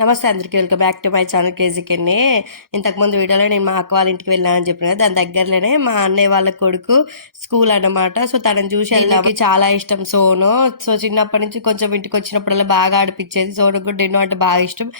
నమస్తే అందరికీ, welcome back to my channel కేజీ కెన్ని. ఇంతకుముందు వీడియోలో నేను మా అక్క వాళ్ళ ఇంటికి వెళ్ళానని చెప్పిన దాని దగ్గరలోనే మా అన్నయ్య వాళ్ళ కొడుకు స్కూల్ అన్నమాట. సో తనని చూసి వెళ్ళడానికి చాలా ఇష్టం సోను. సో చిన్నప్పటి నుంచి కొంచెం ఇంటికి వచ్చినప్పుడల్లా బాగా ఆడిపించేది. సోను కూడా డిన్నో అంటే బాగా ఇష్టం.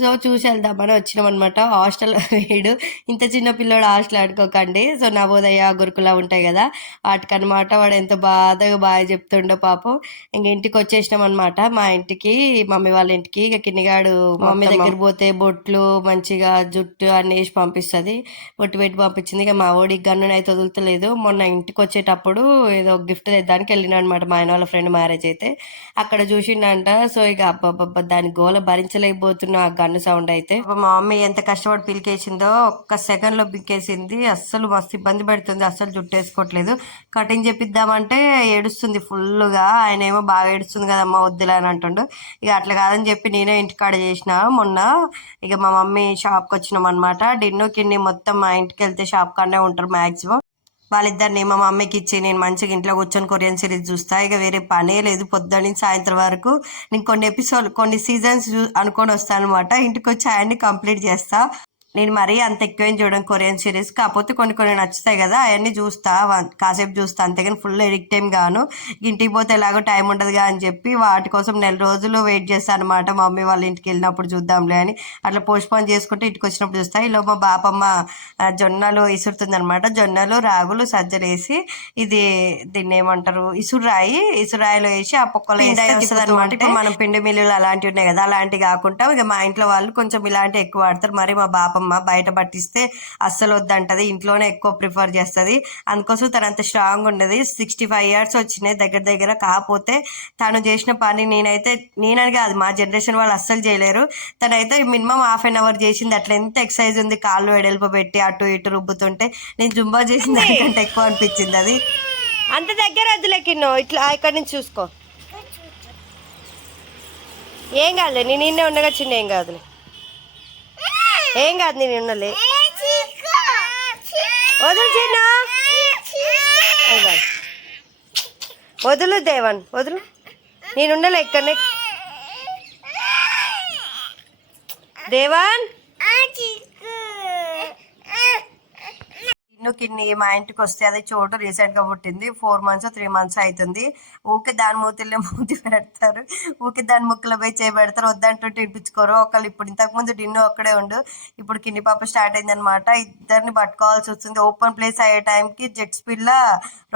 సో చూసి వెళ్దామని వచ్చినాం అనమాట. హాస్టల్ వీడు ఇంత చిన్న పిల్లోడు హాస్టల్ ఆడుకోకండి. సో నవోదయ గురుకులా ఉంటాయి కదా వాటికనమాట. వాడు ఎంత బాగా చెప్తుండో పాపం. ఇంక ఇంటికి వచ్చేసినాం అనమాట. మా ఇంటికి మమ్మీ వాళ్ళ ఇంటికి. ఇక కిన్నిగాడు మమ్మీ దగ్గర పోతే బొట్లు మంచిగా జుట్టు అన్ని వేసి పంపిస్తుంది. బొట్టు పెట్టి పంపించింది. ఇక మా ఓడికి గన్ను అయితే వదులుతలేదు. మొన్న ఇంటికి వచ్చేటప్పుడు ఏదో గిఫ్ట్ తెద్దానికి వెళ్ళినా అనమాట. మా ఆయన వాళ్ళ ఫ్రెండ్ మ్యారేజ్ అయితే అక్కడ చూసిండంట. సో ఇక అబ్బబ్బబ్బ దాని గోల భరించలేకపోతున్నా ఆ గన్ను సౌండ్ అయితే. మా మమ్మీ ఎంత కష్టపడి పిలికేసిందో ఒక్క సెకండ్ లో పిలికేసింది. అస్సలు మస్తు ఇబ్బంది పెడుతుంది. అస్సలు జుట్టు వేసుకోవట్లేదు. కటింగ్ చేపిద్దామంటే ఏడుస్తుంది ఫుల్గా. ఆయన ఏమో బాగా ఏడుస్తుంది కదమ్మా వద్దులే అని అంటుండు. ఇక అట్లా కాదని చెప్పి నేనే ఇంటికాడ చేసిన మొన్న. ఇక మా మమ్మీ షాప్కి వచ్చినాం అనమాట. డిన్ను కిన్ని మొత్తం మా ఇంటికి వెళ్తే షాప్ కాడనే ఉంటారు మ్యాక్సిమం. వాళ్ళిద్దరిని మా మమ్మీకి ఇచ్చి నేను మంచిగా ఇంట్లో కూర్చొని కొరియన్ సిరీస్ చూస్తా. ఇక వేరే పనే లేదు పొద్దున్న నుంచి సాయంత్రం వరకు. నేను కొన్ని సీజన్స్ అనుకొని వస్తాను అనమాట. ఇంటికి వచ్చి ఆయన్ని కంప్లీట్ చేస్తా. నేను మరీ అంత ఎక్కువేం చూడను కొరియన్ సిరీస్. కాకపోతే కొన్ని నచ్చుతాయి కదా అవన్నీ చూస్తా, కాసేపు చూస్తా అంతేగాని ఫుల్ ఎడిక్ట్ ఏం గాను. ఇంటికి పోతే ఎలాగో టైం ఉండదుగా అని చెప్పి వాటి కోసం నెల రోజులు వెయిట్ చేస్తాను అనమాట. మమ్మీ వాళ్ళ ఇంటికి వెళ్ళినప్పుడు చూద్దాంలే అని అట్లా పోస్ట్పోన్ చేసుకుంటే ఇంటికి వచ్చినప్పుడు చూస్తా. ఇలా మా బాపమ్మ జొన్నలు ఇసురుతుంది అనమాట. జొన్నలు రాగులు సజ్జలేసి దీన్ని ఏమంటారు ఇసురాయిలో వేసి ఆ పొక్కలో వస్తుంది అనమాట. ఇప్పుడు మనం పిండి మిల్లులు అలాంటివి ఉన్నాయి కదా అలాంటివి కాకుండా ఇక మా ఇంట్లో వాళ్ళు కొంచెం ఇలాంటివి ఎక్కువ వాడతారు. మరి మా బాపమ్మ బయట పట్టిస్తే అస్సలు వద్దంటది. ఇంట్లోనే ఎక్కువ ప్రిఫర్ చేస్తుంది. అందుకోసం తను అంత స్ట్రాంగ్ ఉండదు. 65 years వచ్చినాయి దగ్గర. కాకపోతే తను చేసిన పని నేనని కాదు మా జనరేషన్ వాళ్ళు అస్సలు చేయలేరు. తనైతే మినిమం ½ hour చేసింది. అట్లా ఎంత ఎక్సర్సైజ్ ఉంది. కాళ్ళు వెడల్పు పెట్టి అటు ఇటు రుబ్బుతుంటే నేను జుంబా చేసిన దానికంటే ఎక్కువ అనిపించింది. అది అంత దగ్గర వద్దులేకిన్నో ఇట్లా ఇక్కడ నుంచి చూసుకో. ఏం కాదులే, నేను నిన్నే ఉండగా చిన్న ఏం కాదులే. ఏం కాదు నేను ఉన్నలే. వదులు చిన్న, వదులు దేవన్ వదులు. నేను ఉండలే ఇక్కడనే. దేవన్ కిన్ని మా ఇంటికి వస్తే అది చోటు రీసెంట్ గా పుట్టింది. 4 months 3 months అవుతుంది. ఊకే దాని మూతి పెడతారు. ఊకే దాని ముక్కులో పోయి చేయబెడతారు. వద్దంటుంటే ఇప్పించుకోరు ఒకళ్ళు. ఇప్పుడు ఇంతకుముందు డిన్ను ఒక్కడే ఉండు. ఇప్పుడు కిన్ని పాప స్టార్ట్ అయింది అనమాట. ఇద్దరిని పట్టుకోవాల్సి వస్తుంది. ఓపెన్ ప్లేస్ అయ్యే టైంకి జెట్ స్పీడ్ లా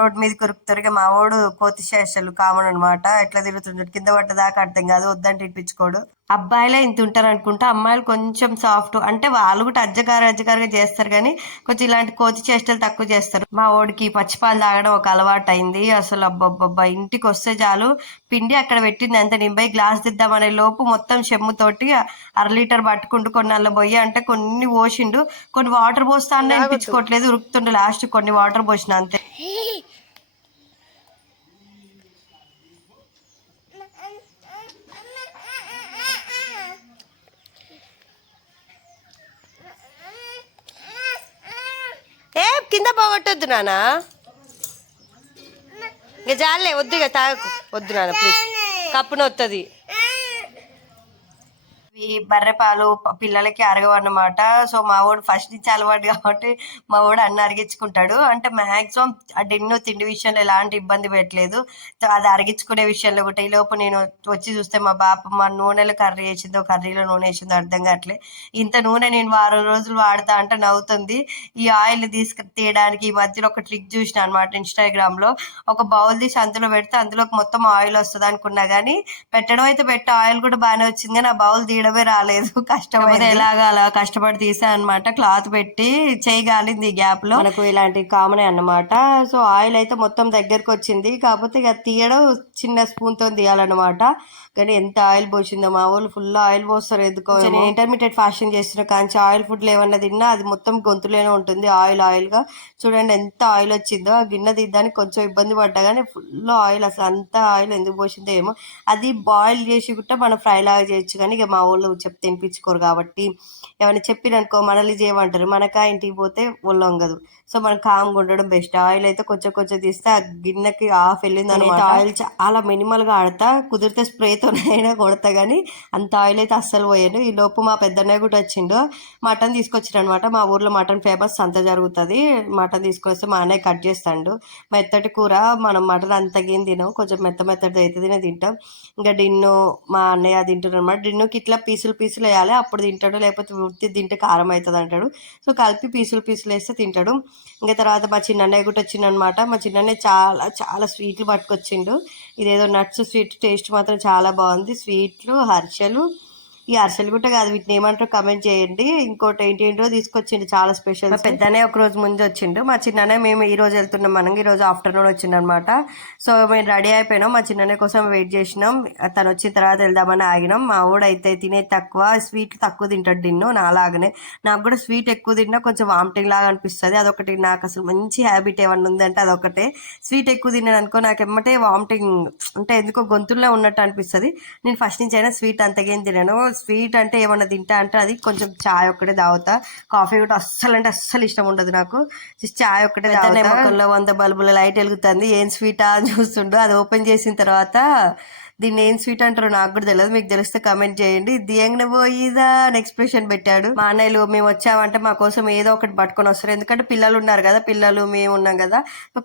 రోడ్ మీద కొరుకుతారు. ఇక మా వాడు కోతి శేషాలు కామన్ అనమాట. ఎట్లా తిరుగుతుంటాడు కింద పట్టదాకా అర్థం కాదు. వద్దంటే ఇప్పించుకోడు. అబ్బాయిలే ఇంత ఉంటారు అనుకుంటా. అమ్మాయిలు కొంచెం సాఫ్ట్, అంటే వాళ్ళు కూడా అజ్జకారుగా చేస్తారు కానీ కొంచెం ఇలాంటి కోతి చేష్టలు తక్కువ చేస్తారు. మా ఓడికి పచ్చిపాలు తాగడం ఒక అలవాటు అయింది. అసలు అబ్బబ్బబ్బా ఇంటికి వస్తే చాలు పిండి అక్కడ పెట్టింది అంత నింబై గ్లాస్ దిద్దామనే లోపు మొత్తం చెమ్ముతోటి 1/2 లీటర్ పట్టుకుంటూ కొన్నాళ్ళు పోయి అంటే కొన్ని పోసిండు. కొన్ని వాటర్ పోస్తా అంటే అనిపించుకోవట్లేదు. ఉరుకుతుండే. లాస్ట్ కొన్ని వాటర్ పోసిన అంతే. కింద పోగొట్టొద్దు నానా. ఇక జాలే వద్దు. ఇక తాగకు వద్దు నాన్న ప్లీజ్. కప్పున వస్తుంది. ఈ బర్రె పాలు పిల్లలకి అరగవన్నమాట. సో మా వాడు ఫస్ట్ నుంచి అలవాటు కాబట్టి మా వాడు అన్ని అరిగించుకుంటాడు. అంటే మ్యాక్సిమం ఆ డిన్ను తిండి విషయంలో ఎలాంటి ఇబ్బంది పెట్టలేదు. అది అరిగించుకునే విషయంలో కూడా. ఈలోపు నేను వచ్చి చూస్తే మా బాపమ్మ నూనెలో కర్రీ వేసిందో కర్రీలో నూనె వేసిందో అర్థం కావట్లే. ఇంత నూనె నేను 1 రోజులు వాడతా అంటే నవ్వుతుంది. ఈ ఆయిల్ తీయడానికి ఈ మధ్యలో ఒక ట్రిక్ చూసిన అనమాట ఇన్స్టాగ్రామ్ లో. ఒక బౌల్ తీసి అందులో పెడితే అందులోకి మొత్తం ఆయిల్ వస్తుంది అనుకున్నా కానీ పెట్టడం అయితే ఆయిల్ కూడా బాగానే వచ్చింది. కానీ ఆ బౌల్ తీయడమే రాలేదు. కష్టమైంది. ఎలాగా అలా కష్టపడి తీసా అనమాట. క్లాత్ పెట్టి చేయి గాలింది ఈ గ్యాప్ లో. మనకు ఇలాంటి కామనే అన్నమాట. సో ఆయిల్ అయితే మొత్తం దగ్గరకు వచ్చింది. కాకపోతే ఇక తీయడం చిన్న స్పూన్ తో తీయాలన్నమాట. కానీ ఎంత ఆయిల్ పోసిందో. మా వాళ్ళు ఫుల్ ఆయిల్ పోస్తారు ఎందుకో. నేను ఇంటర్మీడియట్ ఫాస్టింగ్ చేస్తున్నా కానీ ఆయిల్ ఫుడ్ ఏమన్నా తిన్నా అది మొత్తం గొంతులోనే ఉంటుంది ఆయిల్ గా. చూడండి ఎంత ఆయిల్ వచ్చిందో. ఆ గిన్నె తీద్దానికి కొంచెం ఇబ్బంది పడ్డా కానీ ఫుల్ ఆయిల్. అసలు అంత ఆయిల్ ఎందుకు పోసిందో ఏమో. అది బాయిల్ చేసి కూడా మనం ఫ్రై లాగా చేయొచ్చు కానీ ఇక మా వాళ్ళు చెప్తే తినిపించుకోరు కాబట్టి ఏమైనా చెప్పిననుకో మనల్ని చేయమంటారు. మనకా ఇంటికి పోతే ఒళ్ళొంగదు. సో మనం కామ్గా ఉండడం బెస్ట్. ఆయిల్ అయితే కొంచెం తీస్తే ఆ గిన్నెకి ½ వెళ్ళింది అనమాట. ఆయిల్ చాలా చాలా మినిమల్గా ఆడతా, కుదిరితే స్ప్రేతోనైనా కొడతా కానీ అంత ఆయిల్ అయితే అస్సలు పోయాను. ఈ లోపు మా పెద్దన్నయ్య కూడా వచ్చిండు, మటన్ తీసుకొచ్చారు అనమాట. మా ఊర్లో మటన్ ఫేమస్, సంత జరుగుతుంది. మటన్ తీసుకొస్తే మా అన్నయ్య కట్ చేస్తాడు. మెత్తటి కూర మనం మటన్ అంతగేం తినాం, కొంచెం మెత్తది అయితే తింటాం. ఇంకా డిన్ను మా అన్నయ్య తింటున్నాడు అనమాట. డిన్నుకి ఇట్లా పీసులు వేయాలి, అప్పుడు తింటాడు, లేకపోతే వృత్తి తింటే కారం అవుతుంది అంటాడు. సో కలిపి పీసులు వేస్తే తింటాడు. ఇంకా తర్వాత మా చిన్నన్నయ్య కూడా వచ్చిండనమాట. మా చిన్నన్నయ్య చాలా చాలా స్వీట్లు పట్టుకొచ్చిండు. ఇదేదో నట్స్ స్వీట్, టేస్ట్ మాత్రం చాలా బాగుంది. స్వీట్లు, హర్షలు, ఈ అరిసెలు గుట్ట కాదు, వీటిని ఏమంటారో కమెంట్ చేయండి. ఇంకోటి ఏంటో తీసుకొచ్చిండు చాలా స్పెషల్. మా పెద్దనే ఒక రోజు ముందు వచ్చిండు, మా చిన్ననే మేము ఈ రోజు వెళ్తున్నాం, మనం ఈ రోజు ఆఫ్టర్నూన్ వచ్చిండు అనమాట. సో మేము రెడీ అయిపోయినాం, మా చిన్ననే కోసం వెయిట్ చేసినాం. తను వచ్చిన తర్వాత వెళ్దామని ఆగినాం. మా ఊడైతే తినే తక్కువ, స్వీట్ తక్కువ తింటాడు డిన్ను, నాలాగనే. నాకు కూడా స్వీట్ ఎక్కువ తిన్నా కొంచెం వామిటింగ్ లాగా అనిపిస్తుంది. అదొకటి నాకు అసలు మంచి హ్యాబిట్ ఏమన్నా ఉందంటే అదొకటే. స్వీట్ ఎక్కువ తిన్నాను అనుకో నాకు ఎమ్మటే వామిటింగ్, అంటే ఎందుకో గొంతుల్లో ఉన్నట్టు అనిపిస్తుంది. నేను ఫస్ట్ నుంచి అయినా స్వీట్ అంతగేం తినాను. స్వీట్ అంటే ఏమన్నా తింటా అంటే అది కొంచెం చాయ్ ఒక్కటే తాగుతా. కాఫీ కూడా అస్సలు ఇష్టం ఉండదు నాకు. చాయ్ ఒక్కటే తాగుతా. మొక్కల్లో 100 బల్బుల లైట్ వెలుగుతుంది, ఏం స్వీటా అని చూస్తుండు. అది ఓపెన్ చేసిన తర్వాత దీన్ని ఏం స్వీట్ అంటారో నాకు కూడా తెలియదు, మీకు తెలిస్తే కమెంట్ చేయండి. దియంగన పోయిదా అని ఎక్స్ప్రెషన్ పెట్టాడు. మా అన్నయ్యలు మేము వచ్చామంటే మా కోసం ఏదో ఒకటి పట్టుకొని వస్తారు, ఎందుకంటే పిల్లలు ఉన్నారు కదా, పిల్లలు మేము ఉన్నాం కదా,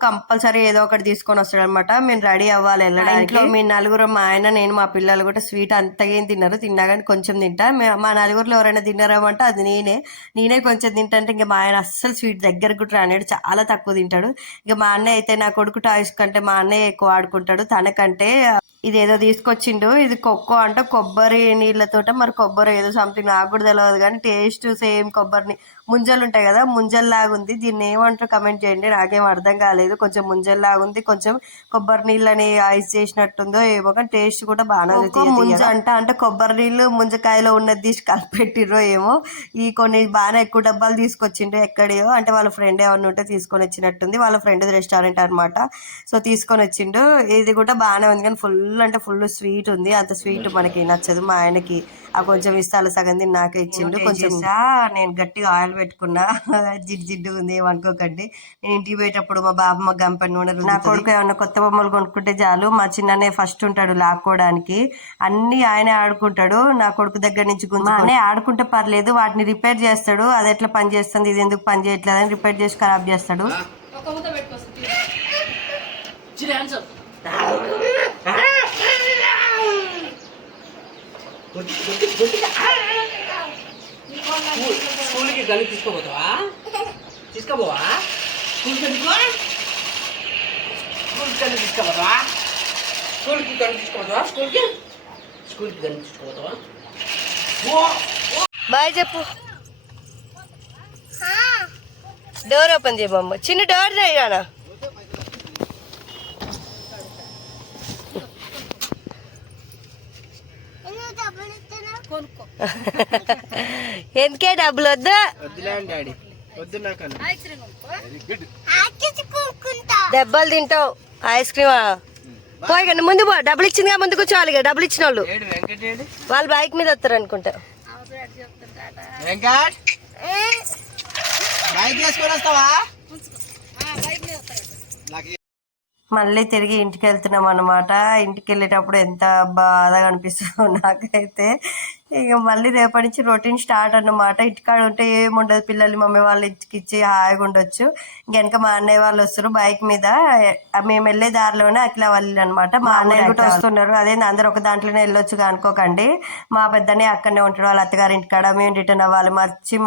కంపల్సరీ ఏదో ఒకటి తీసుకొని వస్తాడు అనమాట. మేము రెడీ అవ్వాలి వెళ్ళడానికి. మీ నలుగురు, మా ఆయన, నేను, మా పిల్లలు కూడా స్వీట్ అంతగా తిన్నారు, తిన్నా కానీ కొంచెం తింటా. మా నలుగురిలో ఎవరైనా తిన్నారేమంటే అది నేనే కొంచెం తింటాంటే ఇంకా మా ఆయన అస్సలు స్వీట్ దగ్గరకు కూడా రానేడు, చాలా తక్కువ తింటాడు. ఇక మా అన్నయ్య అయితే నా కొడుకు టాయ్స్ కంటే మా అన్నయ్య ఎక్కువ ఆడుకుంటాడు. తనకంటే ఇదేదో తీసుకొచ్చిండు, ఇది కొక్కో అంటే కొబ్బరి నీళ్ళతోట, మరి కొబ్బరి ఏదో సంథింగ్ నాకు కూడా తెలియదు కానీ టేస్ట్ సేమ్ కొబ్బరిని ముంజలు ఉంటాయి కదా, ముంజల్లాగా ఉంది. దీన్ని ఏమంటారు కమెంట్ చేయండి, నాకేం అర్థం కాలేదు. కొంచెం ముంజల్లాగా ఉంది, కొంచెం కొబ్బరి నీళ్ళని ఐస్ చేసినట్టుందో ఏమో, కానీ టేస్ట్ కూడా బాగానే ముంజ అంటే కొబ్బరి నీళ్ళు ముంజకాయలో ఉన్నది తీసి కలిపెట్టిర్రో ఏమో. ఈ కొన్ని బాగానే ఎక్కువ డబ్బాలు తీసుకొచ్చిండ్రు, ఎక్కడియో అంటే వాళ్ళ ఫ్రెండ్ ఏమన్నా ఉంటే తీసుకొని వచ్చినట్టుంది. వాళ్ళ ఫ్రెండ్ రెస్టారెంట్ అనమాట. సో తీసుకొని వచ్చిండు. ఇది కూడా బాగానే ఉంది కానీ ఫుల్ అంటే ఫుల్ స్వీట్ ఉంది. అంత స్వీట్ మనకి నచ్చదు. మా ఆయనకి ఆ కొంచెం ఇస్తాలు సగం తిని నాకే ఇచ్చిండు. కొంచెం నేను గట్టిగా ఆయిల్ పెట్టుకున్నా, జిడ్డు ఉంది ఏమనుకోకండి. నేను ఇంటికి పోయేటప్పుడు మా బాబమ్మ గంప నూనె, నా కొడుకు ఏమన్నా కొత్త బొమ్మలు కొనుక్కుంటే చాలు మా చిన్ననే ఫస్ట్ ఉంటాడు లాక్కోవడానికి. అన్ని ఆయనే ఆడుకుంటాడు, నా కొడుకు దగ్గర నుంచి గుంజుకొని. ఆడుకుంటే పర్లేదు, వాటిని రిపేర్ చేస్తాడు. అది ఎట్లా పని చేస్తుంది, ఇది ఎందుకు పని చేయట్లేదు అని రిపేర్ చేసి ఖరాబ్ చేస్తాడు. స్కూల్కి గల్లి తీసుకోపోతావా? తీసుకోపోవా? స్కూల్కి ఎందుకు? స్కూల్కి గల్లి తీసుకోపోతావా? స్కూల్కి గల్లి తీసుకోపోతావా? స్కూల్కి గల్లి తీసుకోపోతావా? బాయ్ చెప్పు. డోర్ ఓపెన్ చేయమమ్మ, చిన్న డోర్ రానా. ఎందుకే డబ్బులు వద్దు, దెబ్బలు తింటావు. ఐస్ క్రీమ్ పోయి కానీ ముందు పో, డబ్బులు ఇచ్చిందిగా ముందు కూర్చోవాలి. డబ్బులు ఇచ్చిన వాళ్ళు బైక్ మీద వస్తారు అనుకుంటా. మళ్ళీ తిరిగి ఇంటికి వెళ్తున్నాం అనమాట. ఇంటికి వెళ్ళేటప్పుడు ఎంత బాధగా అనిపిస్తుందో నాకైతే. ఇక మళ్ళీ రేపటి నుంచి రొటీన్ స్టార్ట్ అన్నమాట. ఇంటికాడ ఉంటే ఏముండదు, పిల్లలు మమ్మీ వాళ్ళ ఇంటికి ఇచ్చి హాయిగా ఉండొచ్చు. వెనక మా అన్నయ్య వాళ్ళు వస్తారు బైక్ మీద, మేము వెళ్ళే దారిలోనే అఖిల వాళ్ళు అనమాట. మా అన్నయ్య కూడా వస్తున్నారు. అదే అందరు ఒక దాంట్లోనే వెళ్ళొచ్చుగా అనుకోకండి. మా పెద్దనే అక్కడనే ఉంటాడు వాళ్ళ అత్తగారి ఇంటికాడ, మేము రిటర్న్ అవ్వాలి.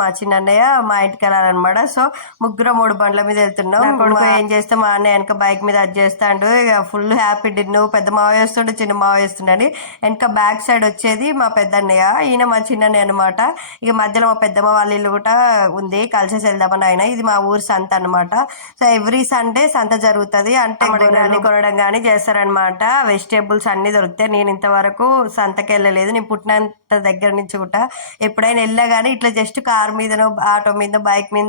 మా చిన్న అన్నయ్య మా ఇంటికి వెళ్ళాలన్నమాట. సో ముగ్గురు 3 బండ్ల మీద వెళ్తున్నాం. కొడుకు ఏం చేస్తే మా అన్నయ్య వెనక బైక్ మీద అది చేస్తాడు. ఇక ఫుల్ హ్యాపీ. డిన్ను పెద్ద మావ వేస్తుండే, చిన్న మావ వేస్తుండని. వెనక బ్యాక్ సైడ్ వచ్చేది మా పెద్ద అన్నయ్య, ఈయన మా చిన్ననే అనమాట. ఇక మధ్యలో మా పెద్దమ్మ వాళ్ళ ఇల్లు కూడా ఉంది, కలిసేసి వెళ్దామని ఆయన. ఇది మా ఊరు సంత అనమాట. సో ఎవ్రీ సండే సంత జరుగుతుంది, అంటే అన్ని కొనడం కానీ చేస్తారనమాట. వెజిటేబుల్స్ అన్ని దొరుకుతాయి. నేను ఇంతవరకు సంతకి వెళ్ళలేదు, నేను పుట్టినంత దగ్గర నుంచి కూడా ఎప్పుడైనా వెళ్ళా కానీ ఇట్లా జస్ట్ కార్ మీదనో ఆటో మీద బైక్ మీద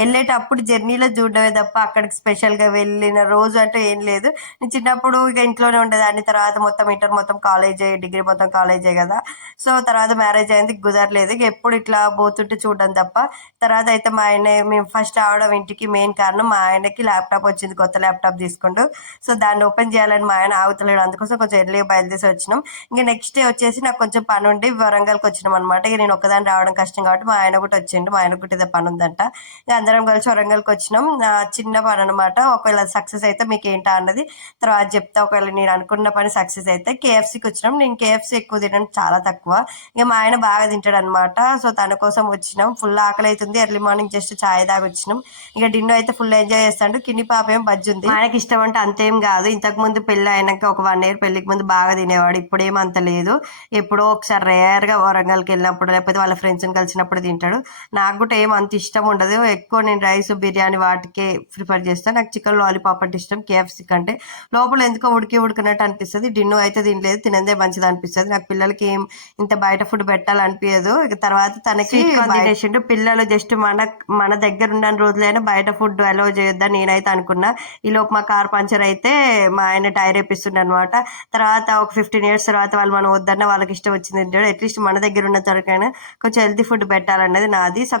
వెళ్ళేటప్పుడు జర్నీలో చూడడమే తప్ప అక్కడికి స్పెషల్గా వెళ్ళిన రోజు అంటే ఏం లేదు. నేను చిన్నప్పుడు ఇక ఇంట్లోనే ఉండేదాన్ని. తర్వాత మొత్తం ఇంటర్ మొత్తం కాలేజే, డిగ్రీ మొత్తం కాలేజే కదా. సో తర్వాత మ్యారేజ్ అయింది, కుదరలేదు. ఇక ఎప్పుడు ఇట్లా పోతుంటే చూడడం తప్ప. తర్వాత అయితే మా ఆయన, మేము ఫస్ట్ రావడం ఇంటికి మెయిన్ కారణం మా ఆయనకి ల్యాప్టాప్ వచ్చింది, కొత్త ల్యాప్టాప్ తీసుకుంటూ. సో దాన్ని ఓపెన్ చేయాలని మా ఆయన ఆగుతలేడు, అందుకోసం కొంచెం ఎర్లీగా బయలుదేసి వచ్చినాం. ఇంకా నెక్స్ట్ డే వచ్చేసి నాకు కొంచెం పని ఉండి వరంగల్కి వచ్చినాం అనమాట. ఇక నేను ఒక్కదాన్ని రావడం కష్టం కాబట్టి మా ఆయన కూడా వచ్చిండు, మా ఆయన కూడా ఏదో పని ఉందంట. ఇక అందరం కలిసి వరంగల్కి వచ్చినాం. చిన్న పని అనమాట. ఒకవేళ సక్సెస్ అయితే మీకు ఏంటా అన్నది తర్వాత చెప్తా. ఒకవేళ నేను అనుకున్న పని సక్సెస్ అయితే కేఎఫ్సీకి వచ్చినాం. నేను కేఎఫ్సీ ఎక్కువ తినడం చాలా తక్కువ, ఇక మా ఆయన బాగా తింటాడు అనమాట. సో తన కోసం వచ్చినాం. ఫుల్ ఆకలి అవుతుంది, ఎర్లీ మార్నింగ్ జస్ట్ ఛాయ్ దాకా వచ్చినాం. ఇక డిన్నర్ అయితే ఫుల్ ఎంజాయ్ చేస్తాడు. కిన్ని పాప ఏం బజ్జి ఉంది. మా ఆయనకి ఇష్టం అంటే అంతేం కాదు. ఇంతకు ముందు పెళ్లి అయినాక ఒక 1 year పెళ్లికి ముందు బాగా తినేవాడు, ఇప్పుడేం అంత లేదు. ఎప్పుడో ఒకసారి రేర్గా వరంగల్కి వెళ్ళినప్పుడు లేకపోతే వాళ్ళ ఫ్రెండ్స్ని కలిసినప్పుడు తింటాడు. నాకు కూడా ఏం అంత ఇష్టం ఉండదు. ఎక్కువ నేను రైస్ బిర్యానీ వాటికే ప్రిఫర్ చేస్తాను. నాకు చికెన్ లాలీపాప్ అంటే ఇష్టం కేఎఫ్సీ కంటే. లోపల ఎందుకో ఉడికినట్టు అనిపిస్తుంది. డిన్నర్ అయితే తినలేదు, తినందే మంచిది అనిపిస్తుంది. నాకు పిల్లలకి ఏం ఇంత బయట ఫుడ్ పెట్టాలనిపించదు. ఇక తర్వాత తనకి తినేసిండు. పిల్లలు జస్ట్ మన దగ్గర ఉన్న రోజులైనా బయట ఫుడ్ అలౌ చేయొద్దని నేనైతే అనుకున్నా. ఈ లోపు మా కార్ పంచర్ అయితే మా ఆయన టైర్ వేపిస్తుండే అనమాట. తర్వాత ఒక 15 years తర్వాత వాళ్ళు మనం వద్దన్న వాళ్ళకి ఇష్టం వచ్చింది తింటాడు. అట్లీస్ట్ మన దగ్గర ఉన్న తరకైనా కొంచెం హెల్తీ ఫుడ్ పెట్టాలన్నది నాది.